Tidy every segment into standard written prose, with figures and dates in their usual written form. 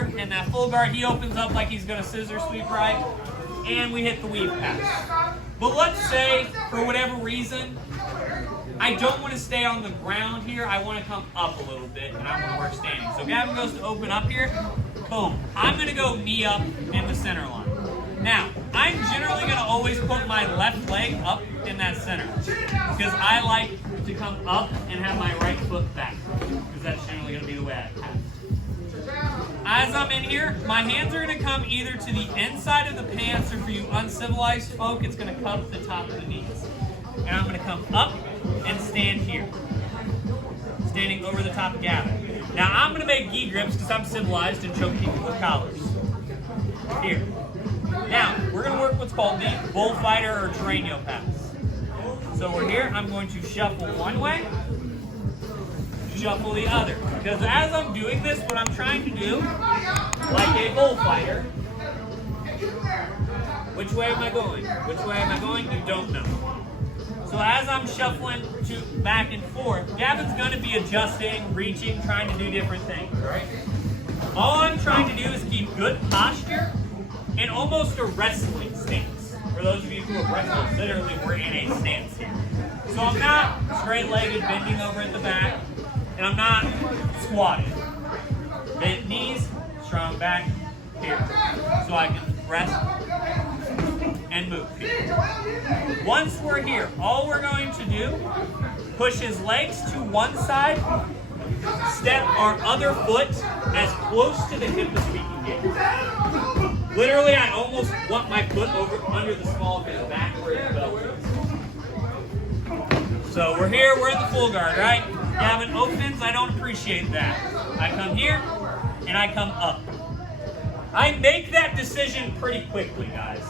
shoulder and that full guard. He opens up like he's going to scissor sweep right, and we hit the weave pass. But let's say, for whatever reason, I don't want to stay on the ground here. I want to come up a little bit, and I'm going to work standing. So Gavin goes to open up here. Boom. I'm going to go knee up in the center line. Now, I'm generally going to always put my left leg up in that center because I like to come up and have my right foot back because that's generally going to be the way I pass. As I'm in here, my hands are going to come either to the inside of the pants, or for you uncivilized folk, it's going to cup the top of the knees. And I'm going to come up and stand here, standing over the top of Gavin. Now I'm going to make gi grips because I'm civilized and choke people with collars. Here. Now, we're going to work what's called the bullfighter or Terreno pass. So we're here, I'm going to shuffle one way, shuffle the other. Because as I'm doing this, what I'm trying to do, like a bullfighter, which way am I going? Which way am I going? You don't know. So as I'm shuffling to back and forth, Gavin's going to be adjusting, reaching, trying to do different things, right? All I'm trying to do is keep good posture and almost a wrestling stance. For those of you who have wrestled, literally we're in a stance here. So I'm not straight-legged, bending over at the back, and I'm not squatted. Bent knees, strong back, here. So I can rest and move here. Once we're here, all we're going to do, push his legs to one side, step our other foot as close to the hip as we can get. Literally, I almost want my foot over under the small of his back where his belt is. So we're here, we're in the full guard, right? Gavin opens, I don't appreciate that. I come here, and I come up. I make that decision pretty quickly, guys.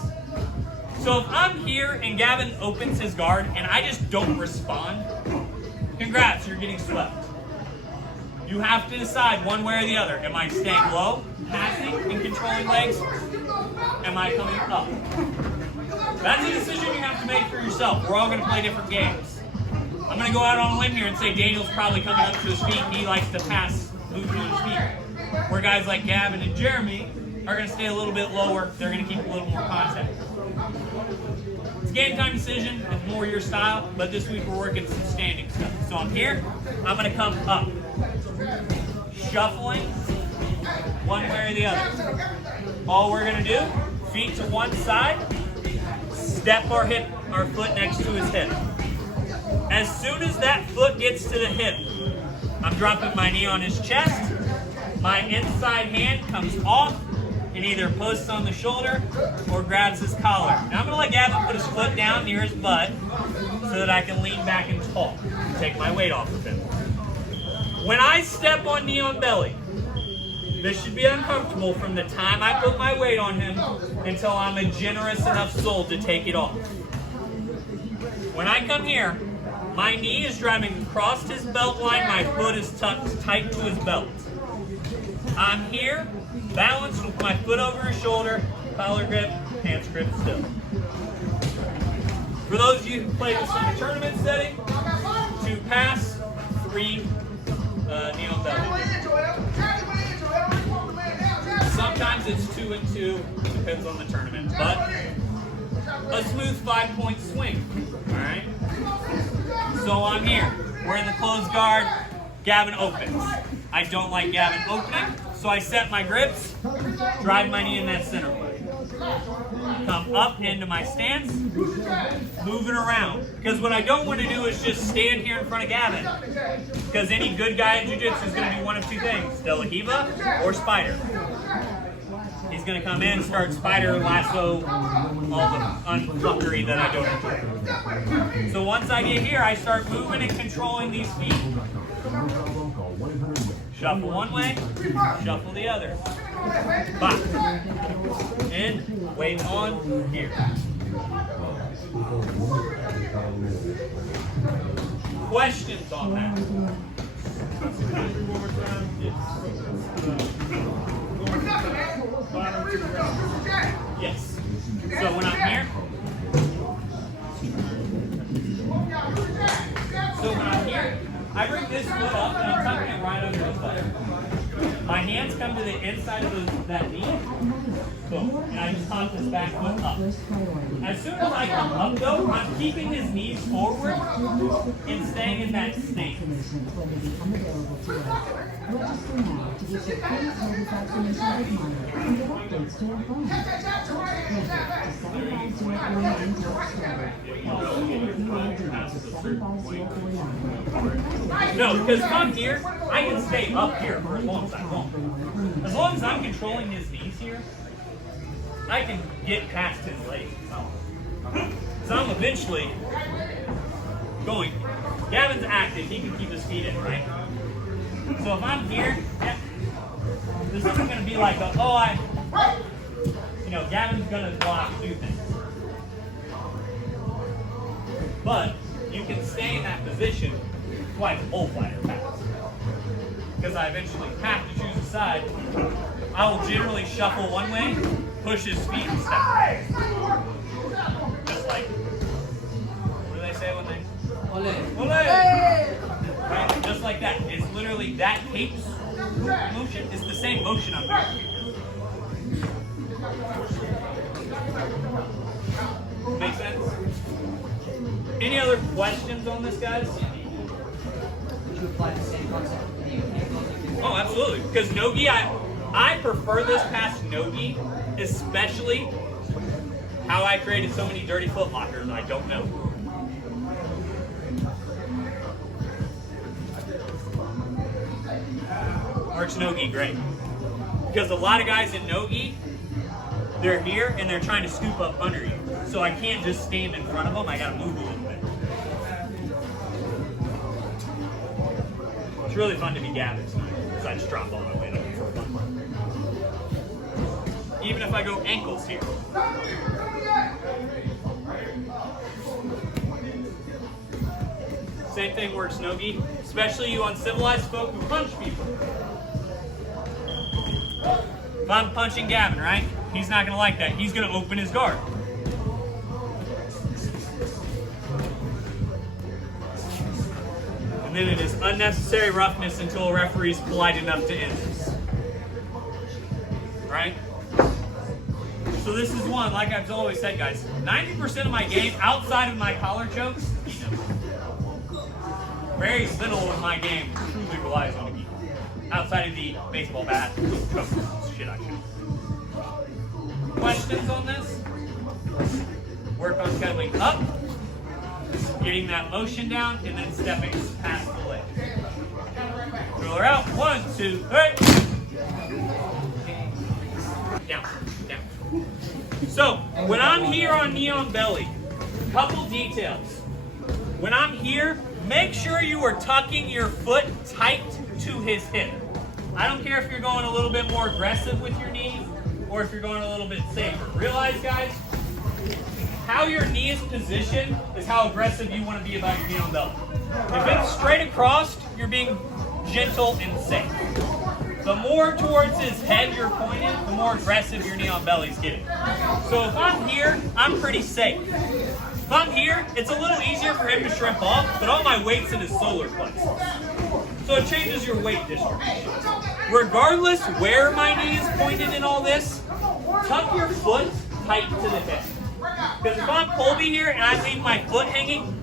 So if I'm here and Gavin opens his guard and I just don't respond, congrats, you're getting swept. You have to decide one way or the other. Am I staying low, passing, and controlling legs? Am I coming up? That's a decision you have to make for yourself. We're all going to play different games. I'm going to go out on a limb here and say Daniel's probably coming up to his feet and he likes to pass, moving on his feet. Where guys like Gavin and Jeremy are going to stay a little bit lower. They're going to keep a little more contact. It's a game time decision. It's more your style, but this week we're working some standing stuff. So I'm here. I'm going to come up. Shuffling one way or the other. All we're going to do, feet to one side, step our foot next to his hip. As soon as that foot gets to the hip, I'm dropping my knee on his chest. My inside hand comes off and either posts on the shoulder or grabs his collar. Now I'm going to let Gavin put his foot down near his butt so that I can lean back and talk and take my weight off of him. When I step on knee on belly, this should be uncomfortable from the time I put my weight on him until I'm a generous enough soul to take it off. When I come here, my knee is driving across his belt line, my foot is tucked tight to his belt. I'm here, balanced with my foot over his shoulder, collar grip, hands grip still. For those of you who play this in a tournament setting, 2 pass, 3 knee on belly. Sometimes it's 2 and 2, depends on the tournament, but a smooth 5-point swing, all right? So I'm here, we're in the closed guard, Gavin opens. I don't like Gavin opening, so I set my grips, drive my knee in that center line. Come up into my stance, moving around. Because what I don't want to do is just stand here in front of Gavin. Because any good guy in jiu-jitsu is going to do one of 2 things, De La Hiva or spider. He's going to come in, start spider, lasso, all the unfuckery that I don't enjoy. So once I get here, I start moving and controlling these feet. Shuffle one way, shuffle the other. Back. In, weight on, here. Questions on that? Yes. So when I'm here, I bring this foot up and I'm tucking it right under his butt. My hands come to the the inside of that knee. Boom. And I just pop this back foot up. As soon as I come up though, I'm keeping his knees forward and staying in that state. No, because if I'm here, I can stay up here for as long as I want. As long as I'm controlling his knees here, I can get past his legs. So I'm eventually going. Gavin's active, he can keep his feet in, right? So if I'm here, this isn't going to be like a, Gavin's going to block, do things. But you can stay in that position like a bullfighter pass. Because I eventually have to choose a side, I will generally shuffle one way, push his feet and step. Just like, what do they say when they? Ole! Right? Just like that. It's literally that cape motion. It's the same motion I'm doing. Make sense? Any other questions on this, guys? Would you apply the same concept to the Oh, absolutely. Because no-gi, I prefer this past no-gi, especially how I created so many dirty foot lockers. I don't know. Works no-gi great. Because a lot of guys in no-gi, they're here and they're trying to scoop up under you. So I can't just stand in front of them. I got to move a little bit. It's really fun to be Gavin tonight. So I just drop all my weight up for fun. Even if I go ankles here. Same thing works no-gi, especially you uncivilized folk who punch people. If I'm punching Gavin, right? He's not going to like that. He's going to open his guard. And then it is unnecessary roughness until a referee is polite enough to end this. Right? So this is one, like I've always said, guys, 90% of my game, outside of my collar chokes, very little of my game truly relies on a gi. Outside of the baseball bat, chokes, shit I should. Questions on this? Work on scuttling up, getting that motion down, and then stepping past the leg. Roller out. 1, 2, 3. Down, down. So, when I'm here on knee on belly, couple details. When I'm here, make sure you are tucking your foot tight to his hip. I don't care if you're going a little bit more aggressive with your knees or if you're going a little bit safer. Realize, guys, how your knee is positioned is how aggressive you want to be about your knee on belly. If it's straight across, you're being gentle and safe. The more towards his head you're pointed, the more aggressive your knee on belly is getting. So if I'm here, I'm pretty safe. If I'm here, it's a little easier for him to shrimp off, but all my weight's in his solar plexus. So it changes your weight distribution. Regardless where my knee is pointed in all this, tuck your foot tight to the hip. Because if I'm Colby here and I leave my foot hanging,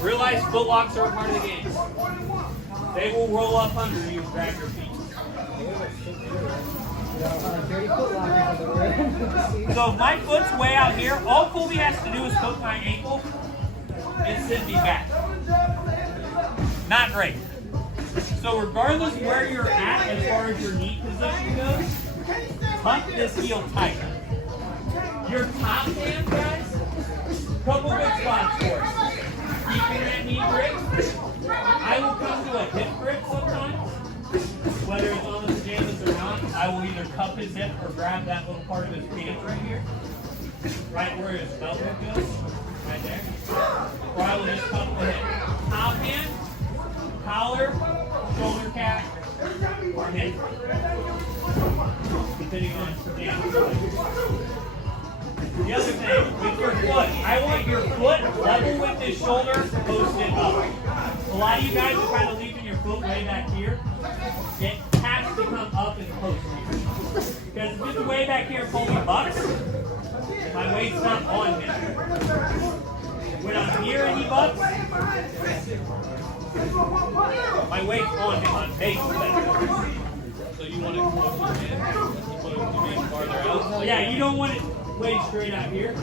realize foot locks are a part of the game. They will roll up under you and grab your feet. So if my foot's way out here, all Colby has to do is hook my ankle and send me back. Not great. So regardless where you're at as far as your knee position goes, tuck this heel tight. Your top hand, guys, couple good spots for it. Keeping that knee grip. I will come to a hip grip sometimes. Whether it's on the pajamas or not, I will either cup his hip or grab that little part of his pants right here. Right where his belt goes. Right there. Or I will just cup the hip. Top hand, collar, shoulder cap, or hip. Depending on the stance. The other thing, with your foot, I want your foot level with his shoulder, posted up. A lot of you guys are kind of leaving your foot foot way back here, it has to come up and close here. Because if it's way back here and pull me bucks, my weight's not on him. When I'm here and he bucks, my weight's on him on base. So you want it closer in? You put it farther out? Yeah, you don't want it way straight out here.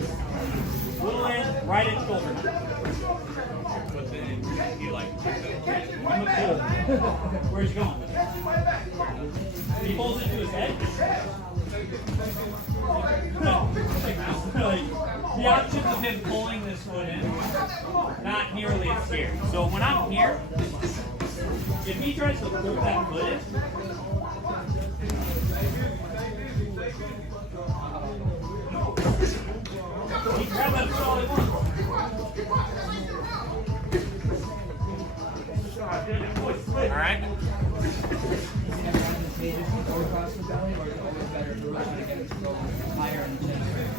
Little in, right at shoulder. But then you like Where's he going? He pulls it to his head. The options of him pulling this foot in, not nearly as scary. So when I'm here, if he tries to pull that foot in, he can grab that foot all he wants. All right.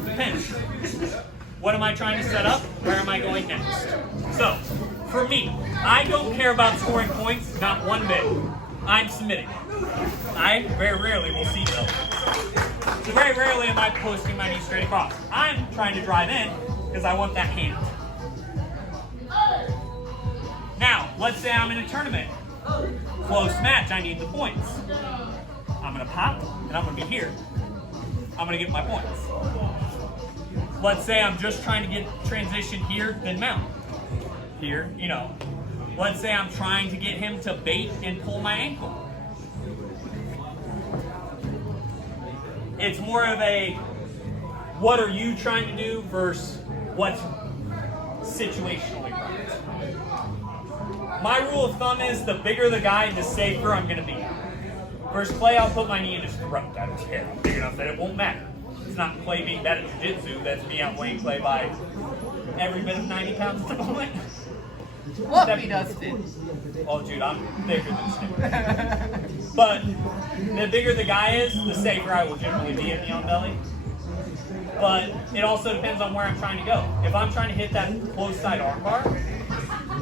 Depends. What am I trying to set up? Where am I going next? So, for me, I don't care about scoring points, not one bit. I'm submitting. I very rarely will see those. So very rarely am I posting my knee straight across. I'm trying to drive in because I want that hand. Now, let's say I'm in a tournament. Close match, I need the points. I'm going to pop, and I'm going to be here. I'm going to get my points. Let's say I'm just trying to get transition here, then mount. Here, you know. Let's say I'm trying to get him to bait and pull my ankle. It's more of a, what are you trying to do versus what's situationally right. My rule of thumb is the bigger the guy, the safer I'm going to be. Versus Clay, I'll put my knee in his throat. I don't care. I'm big enough that it won't matter. It's not Clay being bad at jiu-jitsu. That's me outweighing Clay by every bit of 90 pounds at the moment. Fluffy Dustin. Oh, dude, I'm bigger than Snicker. But the bigger the guy is, the safer I will generally be in the on belly. But it also depends on where I'm trying to go. If I'm trying to hit that close side arm bar,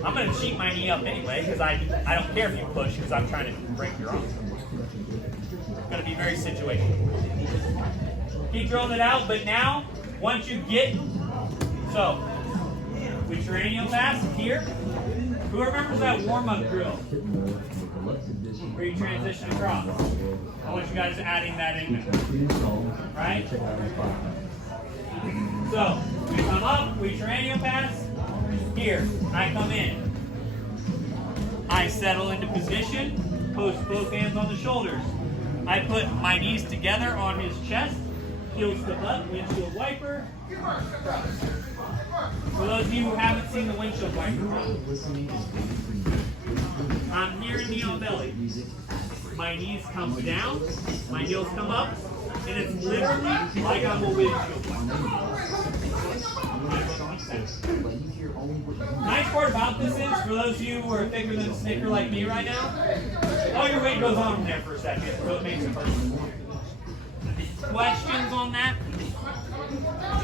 I'm going to cheat my knee up anyway because I don't care if you push because I'm trying to break your arm. It's going to be very situational. Keep drilling it out, but now, once you get, so, with your annual fast here, who remembers that warm-up drill where you transition across? I want you guys adding that in there, right? So, we come up, we cranial pass, here, I come in. I settle into position, post both hands on the shoulders. I put my knees together on his chest, heels to butt, windshield wiper. For those of you who haven't seen the windshield wiper, I'm here in the on belly. My knees come down, my heels come up, and it's literally like I'm a windshield wiper. Nice part about this is, for those of you who are thicker than a Snicker like me right now, all your weight goes on there for a second, so it makes it personal. Questions on that?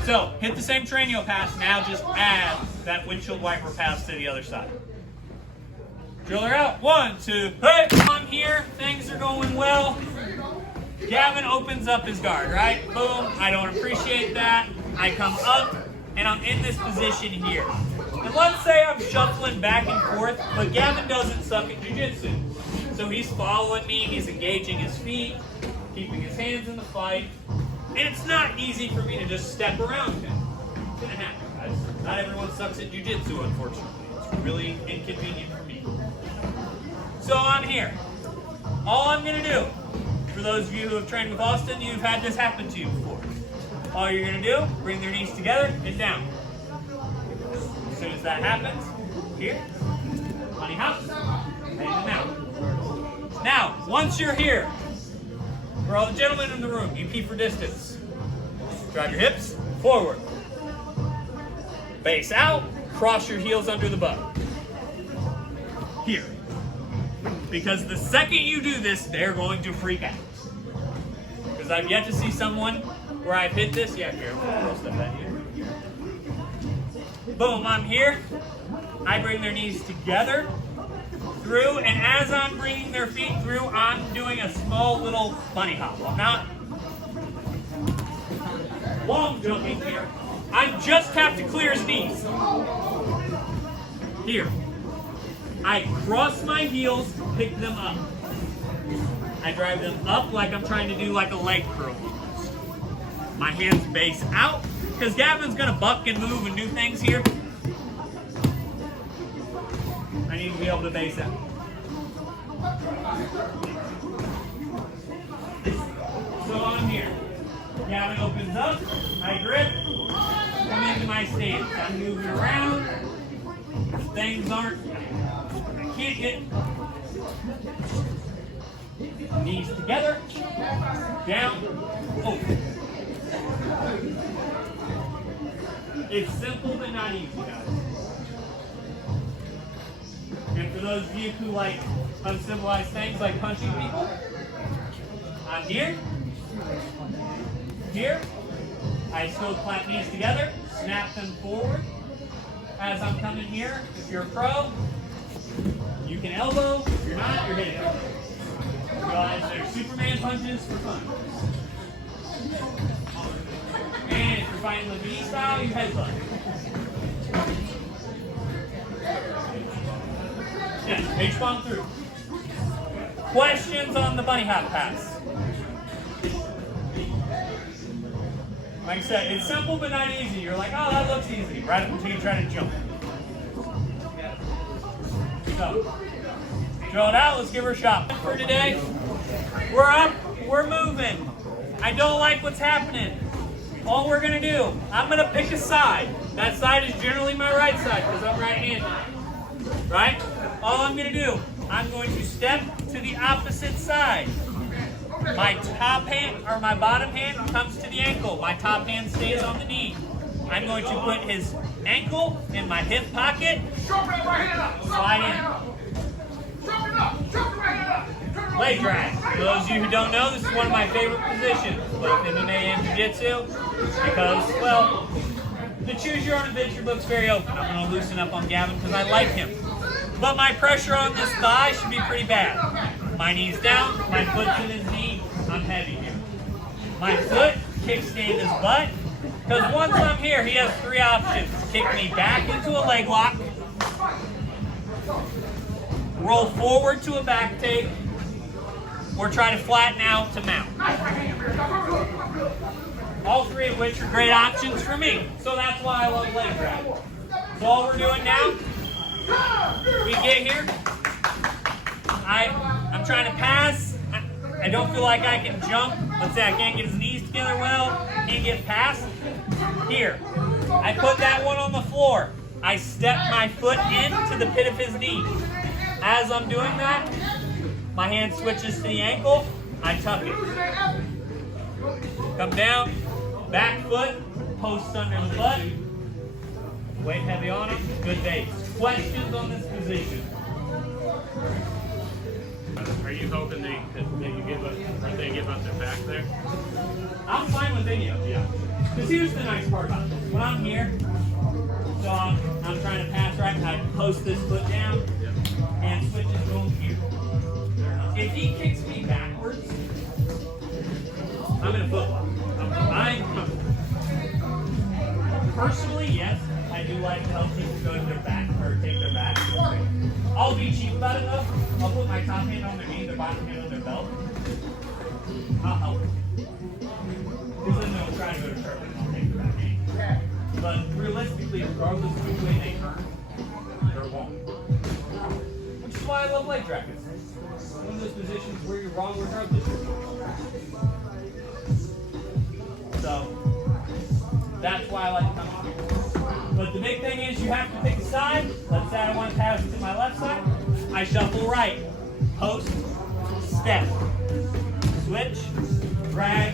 So, hit the same tranial pass, now just add that windshield wiper pass to the other side. Drill her out, 1, 2, hey! I'm here, things are going well. Gavin opens up his guard, right? Boom, I don't appreciate that. I come up, and I'm in this position here. And let's say I'm shuffling back and forth, but Gavin doesn't suck at jiu-jitsu. So he's following me, he's engaging his feet, keeping his hands in the fight. And it's not easy for me to just step around him. It's gonna happen, guys. Not everyone sucks at jiu-jitsu, unfortunately. It's really inconvenient for me. So I'm here. All I'm gonna do, for those of you who have trained with Austin, you've had this happen to you before. All you're gonna do, bring their knees together and down. As soon as that happens, here, honey hop, and then out. Now, once you're here, for all the gentlemen in the room, you keep for distance. Drive your hips forward. Base out, cross your heels under the butt. Here. Because the second you do this, they're going to freak out. Because I've yet to see someone where I've hit this. Yeah, here, I'll step that here. Boom, I'm here. I bring their knees together. through, and as I'm bringing their feet through, I'm doing a small little bunny hop. I'm not long jumping here. I just have to clear his knees. Here. I cross my heels, pick them up. I drive them up like I'm trying to do like a leg curl. My hands base out, because Gavin's gonna buck and move and do things here. I need to be able to base out. So I'm here. Gavin opens up, I grip, come into my stance. I'm moving around. Things aren't, I can't get knees together, down, open. It's simple but not easy, guys. And for those of you who like uncivilized things like punching people, I'm here. Here. I still clap knees together, snap them forward. As I'm coming here, if you're a pro, you can elbow. If you're not, you're hitting. Realize they're Superman punches for fun. And if you're fighting the knee style, you headbutt. Yeah, H-bomb through. Questions on the bunny hop pass? Like I said, it's simple but not easy. You're like, oh, that looks easy, right until you try to jump. So, drill it out, let's give her a shot. For today, we're up, we're moving. I don't like what's happening. All we're gonna do, I'm gonna pick a side. That side is generally my right side because I'm right-handed, right? All I'm gonna do, I'm going to step to the opposite side. My top hand, or my bottom hand comes to the ankle. My top hand stays on the knee. I'm going to put his ankle in my hip pocket, slide in. Leg drag. For those of you who don't know, this is one of my favorite positions, both MMA and Jiu-Jitsu, because, well, the choose your own adventure book's very open. I'm going to loosen up on Gavin because I like him. But my pressure on this thigh should be pretty bad. My knee's down, my foot's in his knee, I'm heavy here. My foot kickstand his butt, because once I'm here, he has three options. Kick me back into a leg lock, roll forward to a back take, or try to flatten out to mount. All three of which are great options for me. So that's why I love leg drag. So all we're doing now, we get here, I'm trying to pass. I don't feel like I can jump. Let's say I can't get his knees together well, can't get past. Here, I put that one on the floor. I step my foot into the pit of his knee. As I'm doing that, my hand switches to the ankle, I tuck it. Come down, back foot, post under the butt. Weight heavy on him, good base. Questions on this position? Are you hoping they give up their back there? I'm fine with any of it, yeah. Because here's the nice part about this. When I'm here, so I'm trying to pass right, I post this foot down and switch it to him here. If he kicks me backwards, I'm in a foot lock. Personally, yes, I do like to help people go to their back or take their back. I'll be cheap about it though. I'll put my top hand on their knee, their bottom hand on their belt. I'll help. Because then they'll try to go to turtle and I'll take their back hand. But realistically, regardless of which way they turn, they're wrong. Which is why I love leg drag. It's one of those positions where you're wrong regardless. So that's why I like to come here. But the big thing is you have to pick a side. Let's say I want to pass it to my left side. I shuffle right. Post, step, switch, drag,